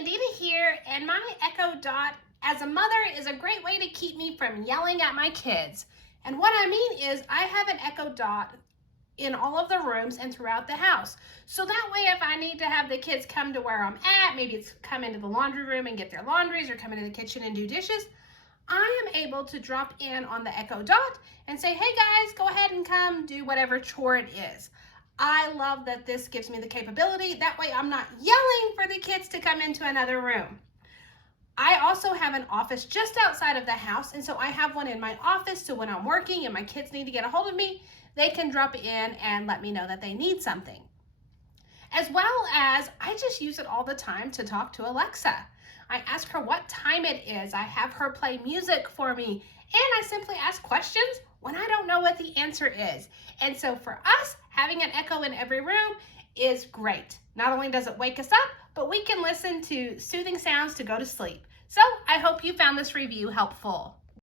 Candida here, and my Echo Dot as a mother is a great way to keep me from yelling at my kids. And what I mean is I have an Echo Dot in all of the rooms and throughout the house. So that way if I need to have the kids come to where I'm at, maybe it's come into the laundry room and get their laundries or come into the kitchen and do dishes, I am able to drop in on the Echo Dot and say, hey guys, go ahead and come do whatever chore it is. I love that this gives me the capability. That way I'm not yelling for the kids to come into another room. I also have an office just outside of the house, and so I have one in my office, so when I'm working and my kids need to get a hold of me, they can drop in and let me know that they need something. As well as, I just use it all the time to talk to Alexa. I ask her what time it is. I have her play music for me, and I simply ask questions when I don't know what the answer is. And so for us, having an Echo in every room is great. Not only does it wake us up, but we can listen to soothing sounds to go to sleep. So I hope you found this review helpful.